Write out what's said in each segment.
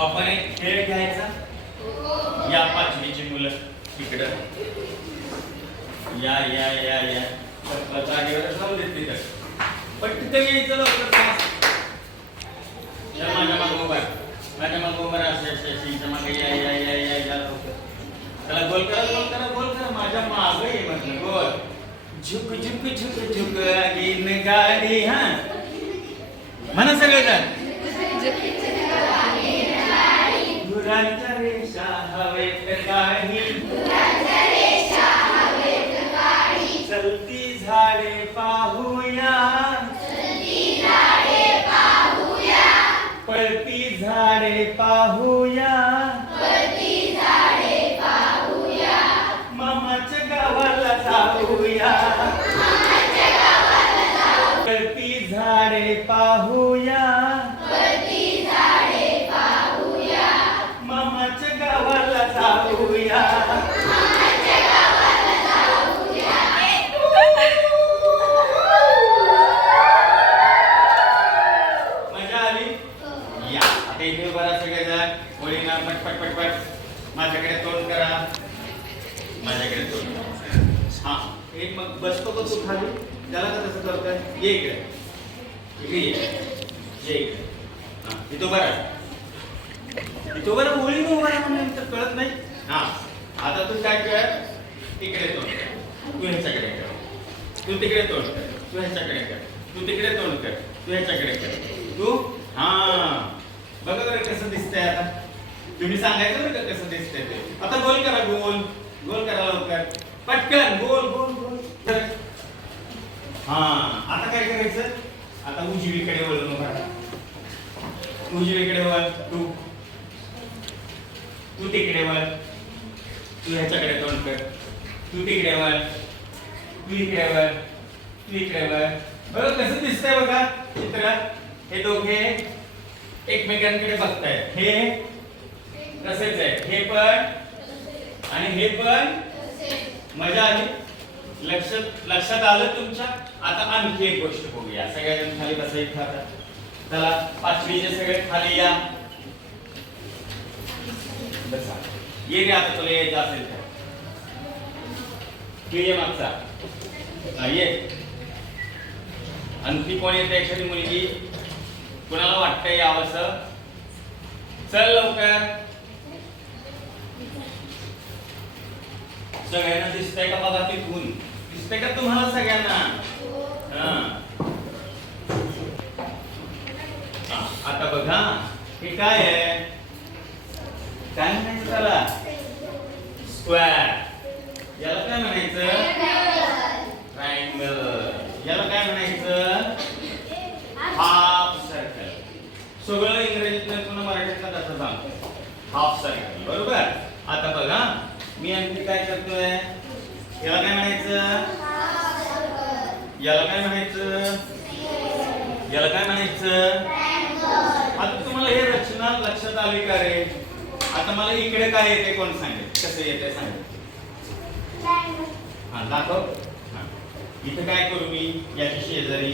आपण एक खेळ घ्यायचा. या पाचवीची मुलं इकडं या या या या जागेवर जाऊ देत तिथं पटकन यायचं लवकर. माझ्या मागं उभा माझ्या मागं उभा अशा मागे या या या या या लवकर. त्याला गोल करा गोल करा गोल करा. माझ्या मागं ये म्हटलं गोल. झुक झुक झुक झुक गिन गाडी. हा म्हणा सगळेजण. धुरांच्या रेषा हवेत काही चलती झाडे पाहूया पळती झाडे पाहूया मामाच्या गावाला जाऊया पळती झाडे पाहूया मामाच्या गावाला जाऊया. मजा आली. या आता इथे उभा राहा सगळेजण. मुलींना पटपट पटपट माझ्याकडे तोंड करा. माझ्याकडे तोंड करा. हा एक मग बसतो का तू खाली. त्याला का तसं करतोय. ये इकडे इकडे ये इकडे. हा इथं उभा राहा. इथं बरं मुलीने उभा राहा म्हणून तर कळत नाही. हा आता तू काय कर. तिकडे तोंड कर. तू ह्याच्याकडे कर. तू तिकडे तोंड कर. तू ह्याच्याकडे कर. तू तिकडे तोंड कर. तू ह्याच्याकडे कर. तू हा बघा बरं कसं दिसतंय. आता तुम्ही सांगायचं बरं का कसं दिसतंय ते. आता गोल करा. गोल गोल करा लवकर पटकन. गोल गोल गोल. हा आता काय करायचं. आता उजवीकडे वळून उभा राहा. उजवीकडे वळ. तू तू तिकडे वळ. तू ह्याच्याकडे तोंड कर. तू तिकडे वळ. तू इकडे वळ. तू इकडे वळ. बघा कसं दिसतंय बघा चित्र. हे दोघे एकमेकांकडे बघतायत. हे तसेच आहे. हे पण आणि हे पण. मजा आली. लक्षात आलं तुमच्या. आता आणखी एक गोष्ट बघूया. सगळ्यांनी खाली बसायचं. आता चला पाचवीचे सगळे खाली या. बसा. ये रे आता तुला यायचं असेल तर. ये मागचा ये. आणखी कोण येते. एखादी मुलगी कुणाला वाटतंय यावंसं. चल लवकर. सगळ्यांना दिसतंय का बघा. तिथून दिसतंय का तुम्हाला सगळ्यांना. आता बघा हे काय आहे. काय म्हणायचं त्याला. स्क्वेअर. याला काय म्हणायचं. ट्रायंगल. याला काय म्हणायचं. Half circle. सगळं इंग्रजीतनं पुन्हा मराठीतनं कसं सांगतो. हाफ सर्कल बरोबर. आता बघा मी आणखी काय करतोय. याला काय म्हणायचं. याला काय म्हणायचं. याला काय म्हणायचं. आता तुम्हाला हे रचना लक्षात आली का रे. आता मला इकडे काय येते कोण सांगेल. कसं येते सांगेल. हा दाखव. हा इथे काय करू मी. याची शेजारी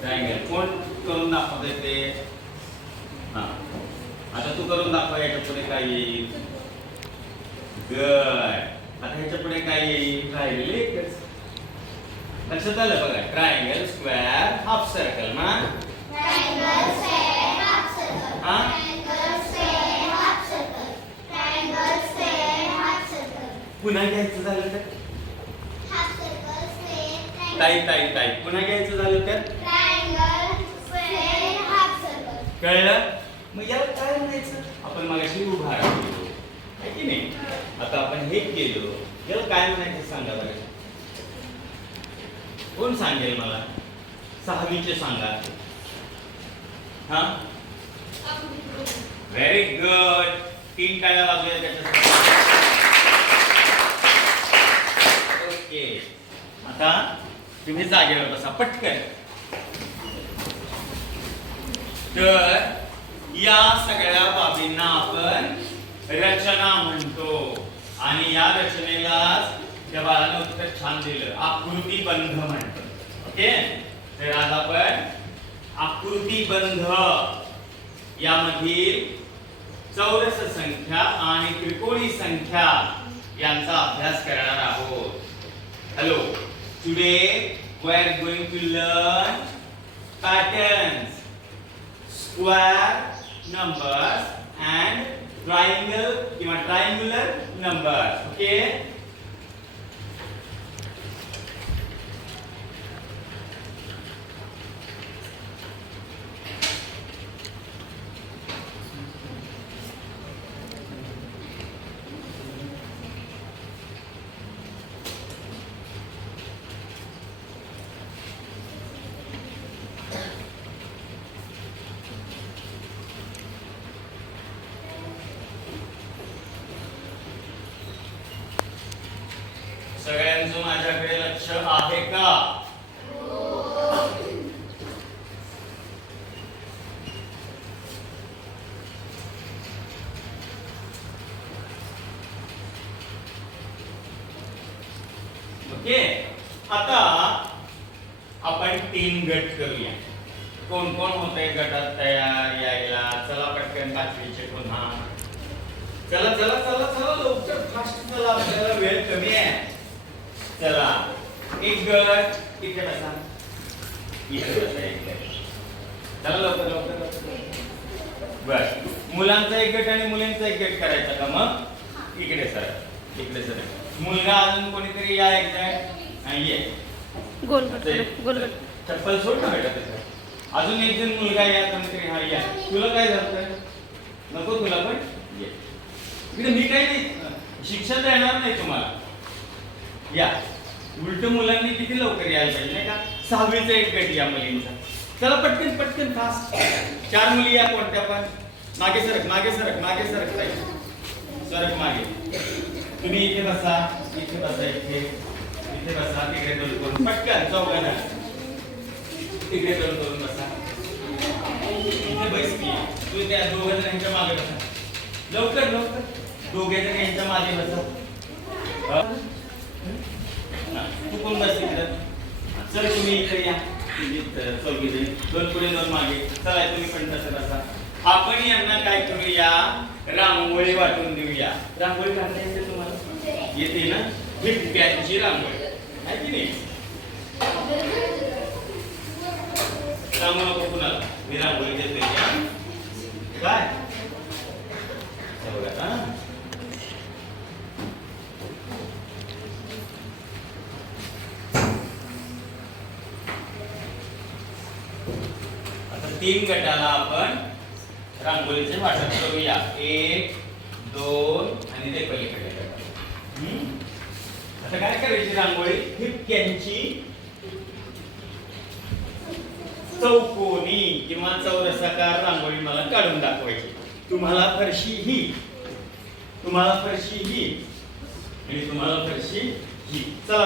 ट्रायंगल. कोण करून दाखवत येते. हा आता तू करून दाखव. याच्या पुढे काय येईल. गड. आता ह्याच्या पुढे काय येईल. राहिलेले एकच. लक्षात आलं बघा. Triangle square half circle. ना हा पुन्हा घ्यायचं झालं तर. ताई ताई ताई पुन्हा घ्यायचं झालं तर. कळलं. मग याला काय म्हणायचं. आपण मगाशी उभा राहिलो आहे की नाही. आता आपण हे केलो. याला काय म्हणायचं सांगा बरं. कोण सांगेल मला. सहावीचे सांगा. हा व्हेरी गुड. 3 टाळ्या वाजवूया त्याच्यासाठी. ओके आता तुम्ही जागेवर बसा पटकन. तर या सगळ्या बाबींना आपण रचना म्हणतो. आणि या रचनेलाच त्या बाळाने उत्तर छान दिलं. आकृतीबंध म्हणतो. ओके तर आज आपण आकृतीबंध यामधील चौरस संख्या आणि त्रिकोणी संख्या यांचा अभ्यास करणार आहोत. Hello, today we are going to learn patterns, square numbers and triangular numbers. Okay, सगळ्यांचं माझ्याकडे लक्ष आहे का? ओके, आता आपण 3 गट करूया. कोण कोण होते गटात तयार यायला? चला पटकन पाचवीचे पुन्हा. चला चला चला चला लवकर फास्ट चला, आपल्याला वेळ कमी आहे. चला, एक गट इथे बसा, इथे बसा एक गट. चला लवकर लवकर लवकर. बस, मुलांचा एक गट आणि मुलींचा एक गट करायचा का? मग इकडे सर, इकडे सर. मुलगा अजून कोणीतरी या एक जण ये. गोल गट, गोल गट. चप्पल सोड ना बेटा त्याचं. अजून एक जण मुलगा या, कोणीतरी. हा या. तुला काय झालं? नको तुला पण ये इकडे. मी काही नाही, शिक्षा देणार नाही तुम्हाला. या, उलट मुलांनी किती लवकर यायला पाहिजे नाही का? 6वीचा एक गट या मुलींचा. चला पटकन पटकन फास्ट. 4 मुली या, कोणत्या पण. मागे सरक, मागे सरक, मागे सरक, सरक मागे. तुम्ही इथे बसा, इथे बसा, इथे बसा. तिकडे दोन करून पटकन चौघांना तिकडे दोन करून बसा. इथे बैस की. तू त्या दोघं जणांच्या मागे बसा. लवकर लवकर दोघे जण यांच्या मागे बसा. तू कोण बस इकडं? चल तुम्ही इकडे या. चौघी जणी, दोन पुढे दोन मागे. चला तुम्ही पण तसं बसा. आपण यांना काय करूया? रांगोळी वाटून देऊया. रांगोळी काढता येते तुम्हाला? येते ना? ठिपक्यांची रांगोळी आहे की नाही? सांगू नको कुणाला, मी रांगोळी देते. काय बघा. आता 3 गटाला आपण रांगोळीचे वाटप करूया. 1 2 आणि ते पलीकडे गट. आता काय करायची? रांगोळी ठिपक्यांची, चौकोनी किंवा चौरसाकार रांगोळी मला काढून दाखवायची. तुम्हाला फरशी ही, तुम्हाला फरशी ही आणि तुम्हाला फरशी ही. चला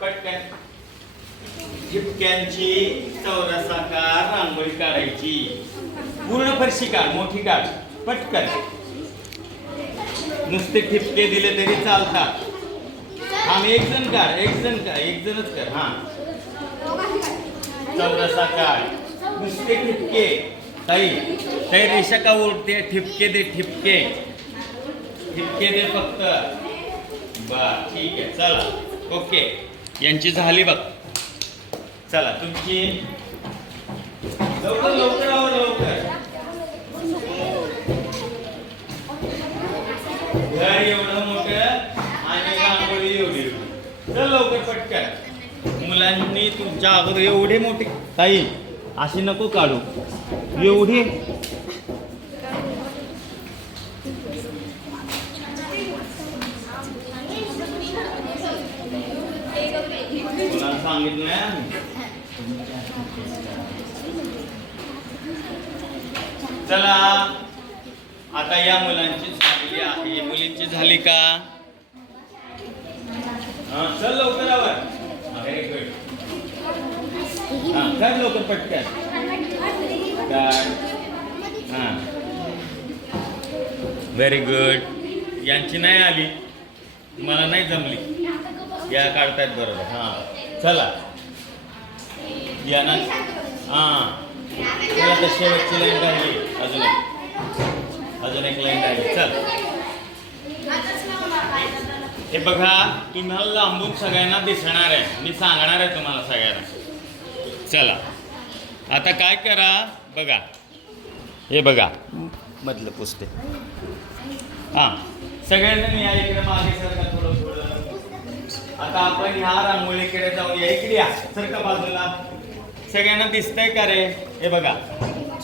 पटकन ठिपक्यांची चौरसाकार रांगोळी काढायची. पूर्ण फरशी काढ, मोठी काढ पटकन. नुसते ठिपके दिले तरी चालतात. हा, एक जण काढ, एक जण काढ, एक जणच कर. हा, चौरसाकार नुसते ठिपके. ताई ताई रेषा का उडते? ठिपके दे, ठिपके ठिपके दे फक्त. बर ठीक आहे. चला ओके, यांची झाली बघ. चला तुमची लवकर लवकर आवर लवकर. घर एवढं मोठं आणि रांगोळी एवढी. चल लवकर पटकन. मुलांनी तुमच्या अगोदर एवढे मोठे. ताई अशी नको काढू, एवढी. सांगितलं. चला आता या मुलांची झाली आहे. मुलींची झाली का? चल लवकर आवर. Very good. कर लवकर पटकन. Very good. यांची नाही आली, मला नाही जमली. या काढतायत बरोबर. चला यांना आता शेवटची लाईन राहिली, अजून एक लाईन राहिली. चल हे बघा, तुम्हाला लांबून सगळ्यांना दिसणार आहे, मी सांगणार आहे तुम्हाला सगळ्यांना. चला आता काय करा बघा, हे बघा मधलं पुसते. हां सगळ्यांना या इकडे मागे सरका थोडं थोडं. आता आपण ह्या रांगोळीकडे जाऊया. इकडे या, सरका बाजूला. सगळ्यांना दिसतंय का रे? हे बघा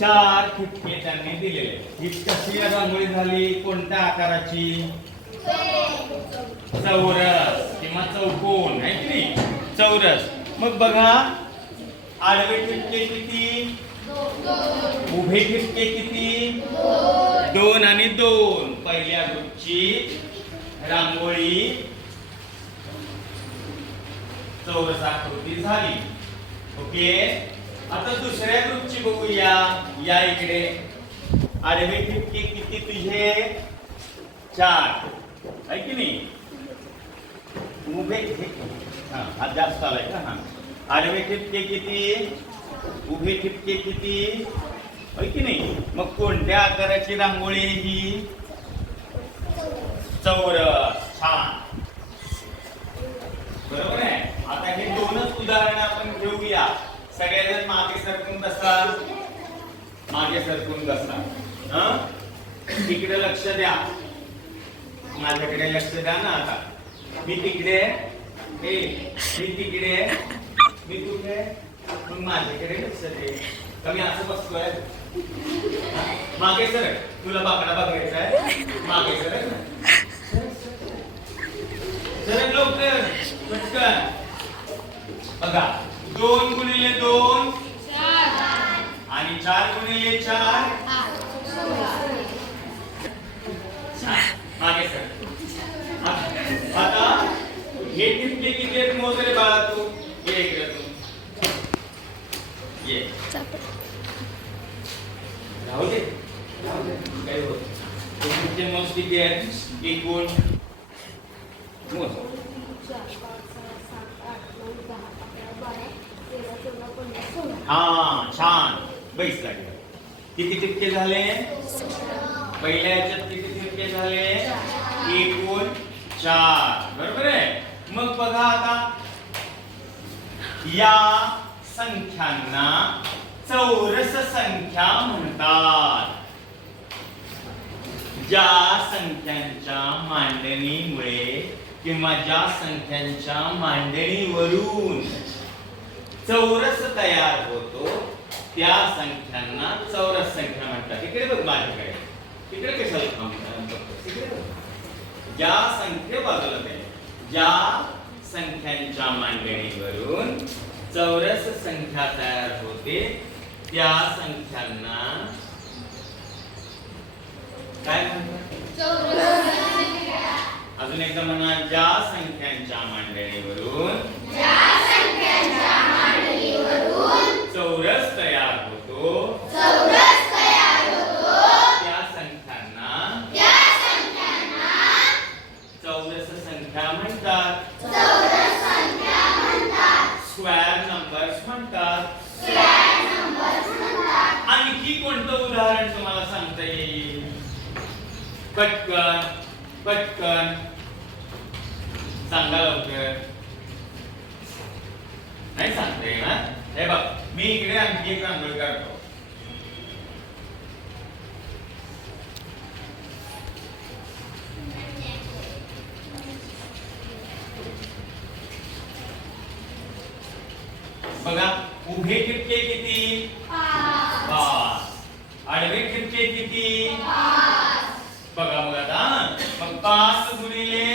4 ठिपके त्यांनी दिलेले. ही कशी रांगोळी झाली, कोणत्या आकाराची? चौरस किंवा चौकोन आहे की नाही, चौरस. मग बघा आडवे ठिपके किती, उभे ठिपके किती? 2 आणि 2. पहिल्या ग्रुपची रांगोळी चौरस आकृती झाली. ओके, आता दुसऱ्या ग्रुपची बघूया. या इकडे आडवे ठिपके किती तुझे? 4 आहे की नाही. उभे हा जास्त आलाय का? हा आडवे ठिपके किती, उभे ठिपके किती, आहे की नाही. मग कोणत्या आकाराची रांगोळी ही? चौरस. छान, बरोबर आहे. आता हे 2च उदाहरण आपण घेऊया. सगळेजण मागे सरकून बसा, मागे सरकून बसा. तिकडे लक्ष द्या, माझ्याकडे लक्ष द्या ना. आता मी तिकडे, मी तिकडे, मी कुठे, मग माझ्याकडे लक्ष दे. कमी असं बसतोय. मागे सरक, तुला बाकडा बघायचा आहे. मागे सरक, सरक लवकर पटकन. बघा 2 गुणिले 2 आणि 4 गुणिले 4. मागे सर. आता हे ठिपके किती आहेत मोजले बाळा तू? ये इकडे तू, ये. राहू दे काय होत. ठिपके मोज किती आहेत एकूण? मोज. हा छान, बैस लागले. किती ठिपके झाले? पहिल्या ह्याच्यात किती ठिपके झाले? एकूण 4. बरोबर आहे. मग बघा आता या संख्यांना चौरस संख्या म्हणतात. ज्या संख्यांच्या मांडणीमुळे किंवा ज्या संख्यांच्या मांडणीवरून चौरस तयार होतो त्या संख्यांना चौरस संख्या म्हणतात. इकडे बघ माझ्याकडे, इकडे कशाला ज्या संख्ये बाजूला दे, ज्या संख्यांच्या मांडणीवरून चौरस संख्या तयार होते त्या संख्यांना काय म्हणतात? चौरस संख्या. अजून एकदा म्हणा, ज्या संख्यांच्या मांडणीवरून चौरस तयार होतो त्या संख्यांना चौरस संख्या म्हणतात. स्क्वेअर नंबर्स म्हणतात. आणखी कोणतं उदाहरण तुम्हाला सांगता येईल? पटकन पटकन सांगा लवकर. नाही सांगता येणार. हे बघ, मी इकडे आणखी एक रांगोळी काढतो. बघा उभे ठिपके किती? 5. आडवे ठिपके किती? 5. बघा मग आता मग 5 गुणिले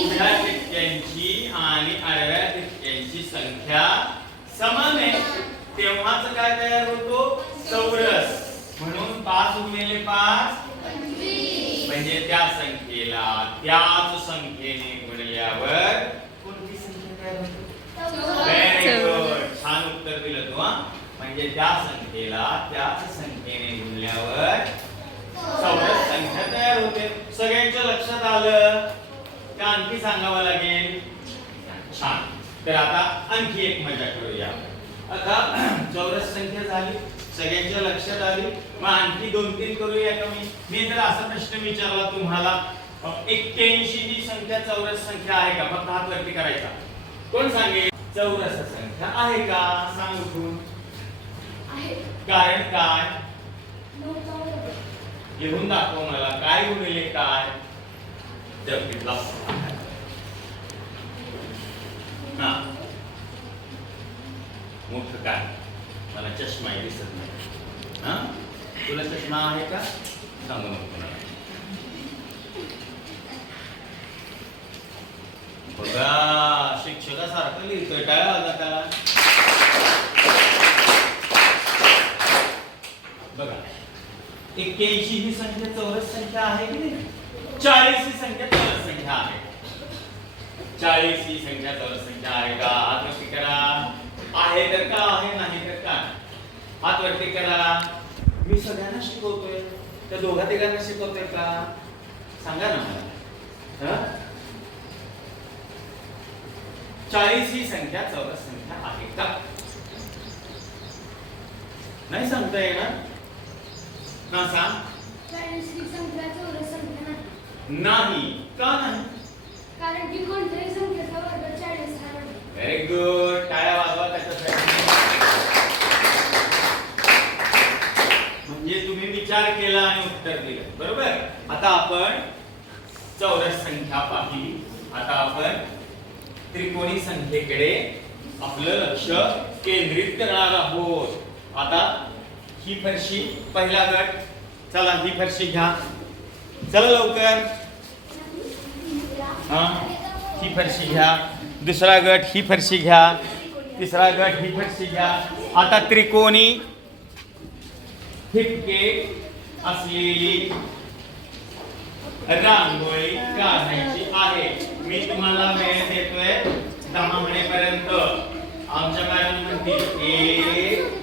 उभ्या ठिपक्यांची आणि आडव्या ठिपक्यांची संख्या समान आहे, तेव्हाच काय तयार होतो? चौरस. म्हणून 5 गुणिले 5 म्हणजे त्या संख्येला त्याच संख्येने गुणल्यावर कोणती संख्या तयार होते? व्हेरी गुड, छान उत्तर दिलं तू. म्हणजे त्या संख्येला त्याच संख्येने गुणल्यावर चौरस संख्या तयार होते. सगळ्यांच्या लक्षात आलं का? आणखी सांगावं लागेल. छान. तर आता आणखी एक मजा करूया. आता चौरस संख्या झाली, सगळ्यांच्या लक्षात आली. मग आणखी 2-3 करूया का? मी जर असा प्रश्न विचारला तुम्हाला, 81 ही संख्या चौरस संख्या आहे का? फक्त हात वरती करायचा. कोण सांगेल चौरस संख्या आहे का? सांग उठून. कारण काय? लिहून दाखव मला. काय गुणिले काय? जपीतला हा मुख काय? मला चष्मा दिसत नाही. हा तुला चष्मा आहे का? सांगू नको मला. बघा शिक्षकासारखं लिहितोय. काय आला त्याला? बघा 81 ही संख्या चौरस संख्या आहे की नाही? 40 ही संख्या चौरस संख्या आहे. 40 ही संख्या चौरस संख्या आहे का? हात वरती करा. आहे तर का? आहे नाही तर का? हात वरती करा. मी सगळ्यांना शिकवतोय, त्या दोघा तिघांना शिकवतोय का? सांगा ना मला. 40 ही संख्या चौरस संख्या आहे का? नाही सांगता येणार ना? सांग. 40 ही संख्या चौरस संख्या नाही. का नाही? कारण की कोणत्याही संख्येचा वर्ग 40 हा आहे. Very good. टाळ्या वाजवा त्याच्यासाठी. म्हणजे तुम्ही विचार केला आणि उत्तर दिलं. बरोबर. आता आपण चौरस संख्या पाहिली. आता आपण त्रिकोणी संख्येकडे आपलं लक्ष केंद्रित करणार आहोत. आता ही फरशी पहिला गट. चला ही फरशी घ्या. चला लवकर. हा ही फरशी घ्या. दुसरा गट ही फरशी घ्या. तिसरा गट ही फरशी घ्या. आता त्रिकोणी ठिपके असलेली रांगोळी काढायची आहे. मी तुम्हाला वेळ देतोय 10 म्हणेपर्यंत. आमच्या मॅडम म्हणतील 1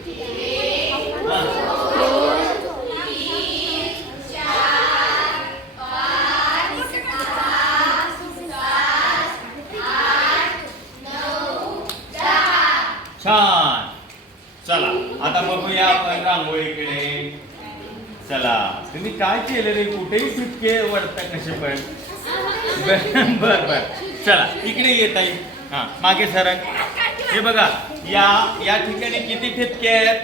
छान. चला आता बघूया आपण रांगोळीकडे. चला तुम्ही काय केलं रे? कुठेही ठिपके वरता कसे पण. बर बर. चला इकडे येता येईल. हा मागे सरक. हे बघा या ठिकाणी किती ठिपके आहेत?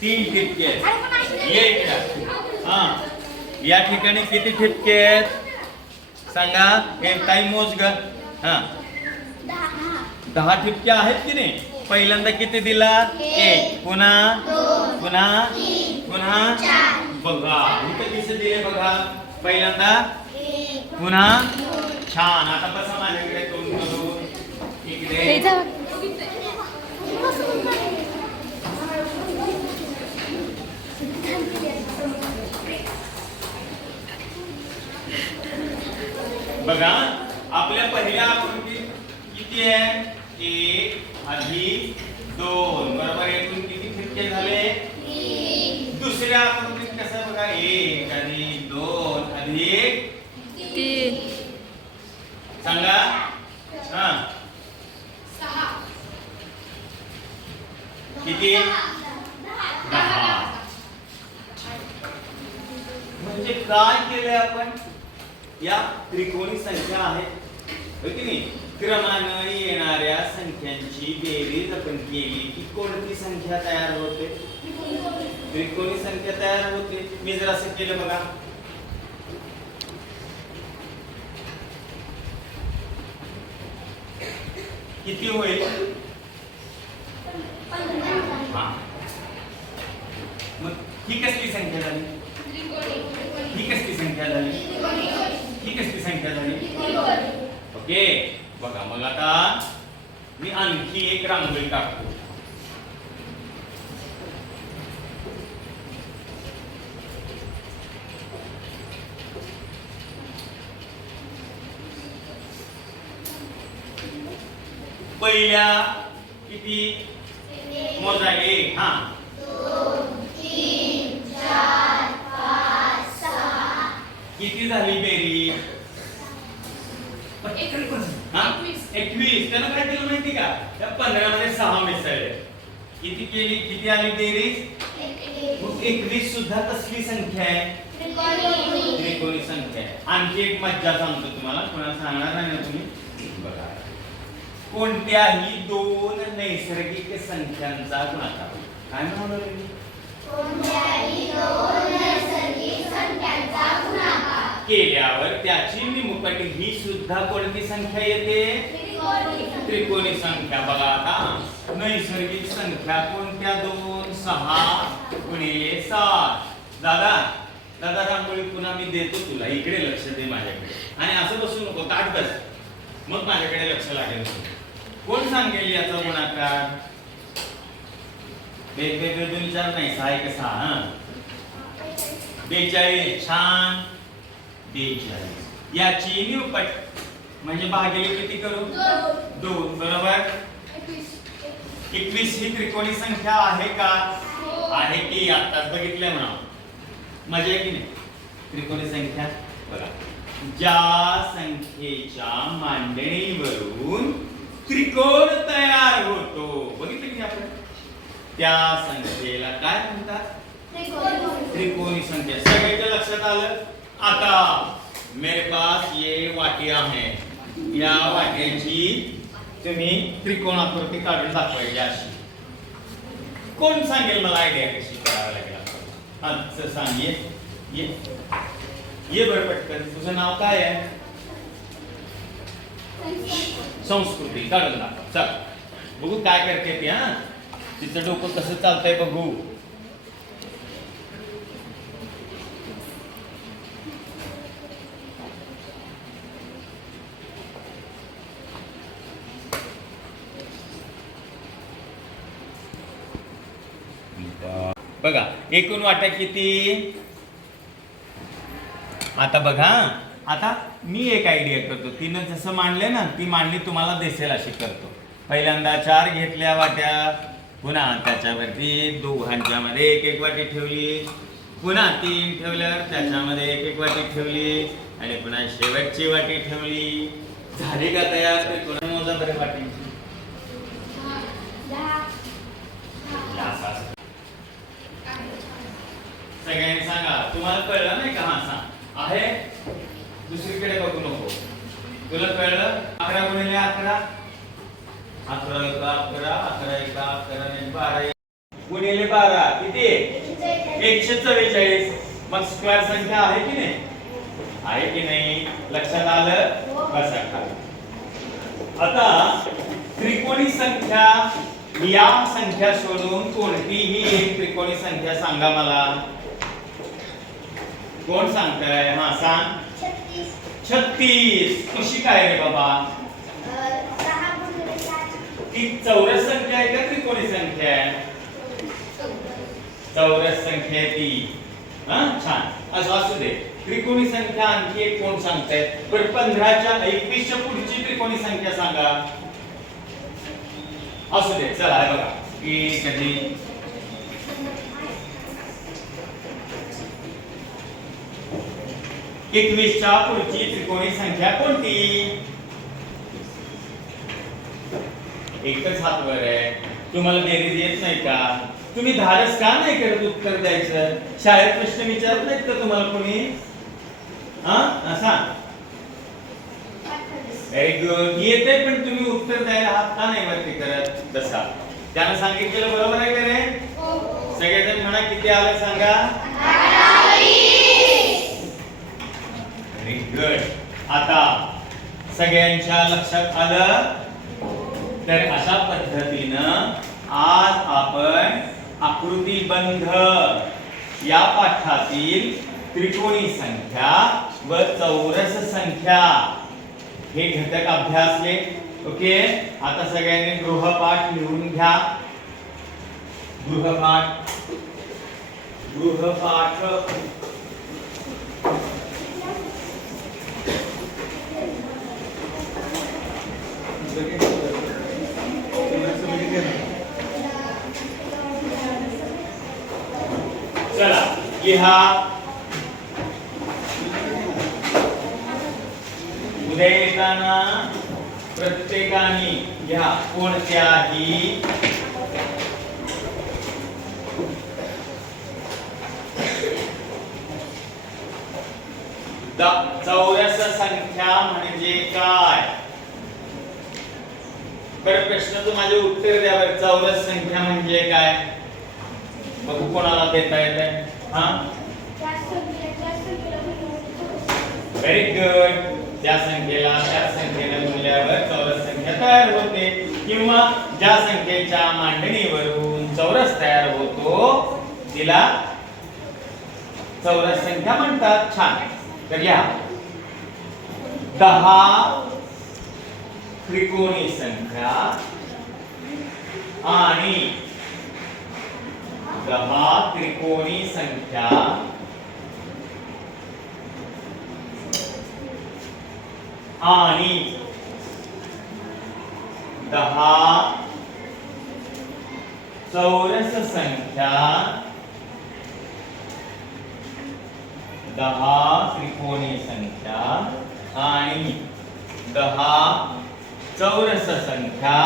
3 ठिपके आहेत. ये इकडे. हा या ठिकाणी किती ठिपके आहेत? सांगा. हे काही मोज ग. हा 10 ठिपके आहेत की नाही? पहिल्यांदा किती दिला? 1. पुन्हा पुन्हा पुन्हा. बघा इथे किती दिले बघा. पहिल्यांदा पुन्हा. छान. आता बसा माझ्याकडे तोंड करून. इकडे बघा आपल्या पहिल्या आकृतीत किती आहे? 1 अधिक 2 बरोबर. एकूण किती ठिपके झाले? दुसऱ्या आकृतीत कसं बघा? 1 अधिक 2 अधिक 3. सांगा. हा 6. किती? 10. म्हणजे काय केलंय आपण? या त्रिकोणी संख्या आहेत हो की नाही? क्रमानं येणाऱ्या संख्यांची बेरीज आपण केली की कोणती संख्या तयार होते? त्रिकोणी संख्या तयार होते. मी जर असं केलं बघा. किती होईल? हा मग ही कसली संख्या झाली? ही कसली संख्या झाली? ही कसली संख्या झाली? ओके बघा. मग आता मी आणखी एक रांगोळी काढतो. पहिल्या किती मोजा? 1. हा 2 3 4 5 6. किती झाली बेरीज? 21. त्यानं काय केलं माहिती का? त्या 15 मध्ये 6 मिसळले. किती केली, किती आली बेरीज? 21 सुद्धा कसली संख्या आहे? त्रिकोणी संख्या आहे. आणखी एक मज्जा सांगतो तुम्हाला, कोणाला सांगणार नाही ना तुम्ही. बघा, कोणत्याही दोन नैसर्गिक संख्यांचा गुणाकार. काय म्हणालो रे? कोणत्याही दोन नैसर्गिक संख्यांचा गुणाकार केल्यावर त्याची निमुकट ही सुद्धा कोणती संख्या येते? त्रिकोणी संख्या. बघा आता नैसर्गिक संख्या कोणत्या दोन? 6 गुणिले 7. दादा दादा रांगोळी पुन्हा मी देतो तुला, इकडे लक्ष दे माझ्याकडे, आणि असं बसू नको, ताट बस, मग माझ्याकडे लक्ष लागेल. कोण सांगेल याचा गुणाकार? वेगवेगळे दोन विचार नाही, 6 1 6. 42. छान, 42. याची निरुपट म्हणजे भागिले किती करू? 2. बरोबर. 21 ही त्रिकोणी संख्या आहे का? आहे की? आताच बघितलंय म्हणा. मजा आहे की नाही? त्रिकोणी संख्या. बघा, ज्या संख्येच्या मांडणीवरून त्रिकोण तयार होतो, बघितलं की आपण, त्या संख्येला काय म्हणतात? त्रिकोणी संख्या. सगळ्यांच्या लक्षात आलं? आता मेरे पास ये वाटिया है, या वाट्याची तुम्ही त्रिकोण आकृती काढून दाखवायची अशी. कोण सांगेल मला आयडिया कशी करावी लागेल? हा सांग, ये बरं पटकन. तुझं नाव काय आहे? संस्कृती. काढून दाखव. चल बघू काय करते ती. हा, तिचं डोकं कसं चालतंय बघू. बघा एकूण वाटा किती? आता बघा, आता मी एक आयडिया करतो. तिनं जसं मांडले ना, ती मांडणी तुम्हाला दिसेल अशी करतो. पहिल्यांदा 4 घेतल्या वाट्या, पुन्हा त्याच्यावरती दोघांच्यामध्ये एक एक वाटी ठेवली, पुन्हा 3 ठेवल्यावर त्याच्यामध्ये एक एक वाटी ठेवली, आणि पुन्हा शेवटची वाटी ठेवली. झाली का तयार? त्रिकोणी मोजा बरे वाटी. सगळ्यांनी सांगा, तुम्हाला कळलं नाही का? हा सांग. आहे, दुसरीकडे बघू नको. तुला कळलं? 11 गुणिले 11, 11 1 11, 11 1 11 आणि 12 गुणिले 12 किती? 144. मग स्क्वेअर संख्या आहे की नाही? आहे की नाही? लक्षात आलं? बसा खाली. आता त्रिकोणी संख्या, या संख्या सोडून कोणतीही एक त्रिकोणी संख्या सांगा मला. कोण सांगताय? हा सांग. 36. कशी काय रे बाबा? ती चौरस संख्या आहे का त्रिकोणी संख्या आहे? चौरस संख्या आहे ती. हा, छान. असू दे. त्रिकोणी संख्या आणखी एक कोण सांगताय? बरं, 15च्या 21च्या पुढची त्रिकोणी संख्या सांगा. असू दे, चला बघा की कधी 21च्या पुढची त्रिकोणी संख्या कोणती? एकच हात वर आहे. तुम्हाला बेरीज येत नाही का? तुम्ही धाडस का नाही करत उत्तर द्यायचं? शाळेत प्रश्न विचारत नाहीत का तुम्हाला कोणी? हा, असा व्हेरी गुड. येते, पण तुम्ही उत्तर द्यायला हात का नाही वरती करत? तसा त्यानं सांगितलेलं बरोबर आहे का रे? सगळेजण म्हणा, किती आलं सांगा? Very good. आता सगळ्यांच्या लक्षात आलं? तर अशा पद्धतीनं आज आपण आकृतीबंध या पाठातील त्रिकोणी संख्या व चौरस संख्या हे घटक अभ्यासले. ओके, आता सगळ्यांनी गृहपाठ लिहून घ्या. गृहपाठ चला लिहा. उद्या येताना प्रत्येकाने घ्या कोणत्याही चौरस संख्या म्हणजे काय? बरं प्रश्न तू माझे उत्तर द्या बरं. चौरस संख्या म्हणजे काय? बघू कोणाला देता येतंय. हा व्हेरी गुड. ज्या संख्येने गुणल्यावर चौरस संख्या तयार होते किंवा ज्या संख्येच्या मांडणीवरून चौरस तयार होतो तिला चौरस संख्या म्हणतात. छान. तर लिहा 10 त्रिकोणी संख्या आणि 10 त्रिकोणी संख्या आणि 10 चौरस संख्या 10 त्रिकोणी संख्या आणि 10 चौरस संख्या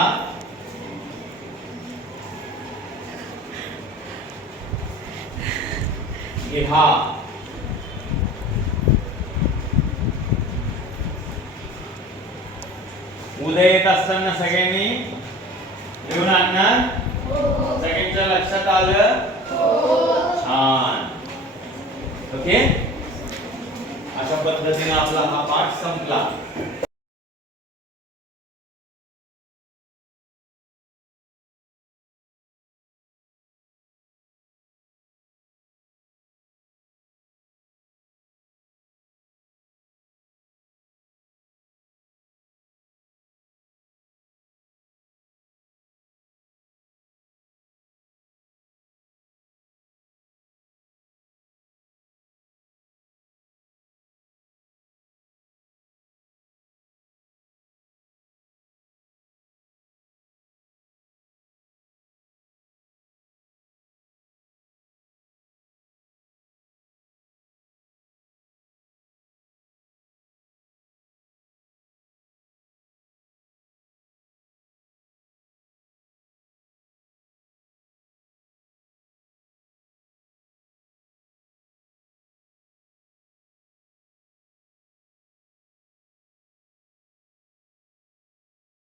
लिहा. उद्या येत असताना सगळ्यांनी लिहून आणणार. सगळ्यांच्या लक्षात आलं? छान. ओके. अशा पद्धतीने आपला हा पाठ संपला.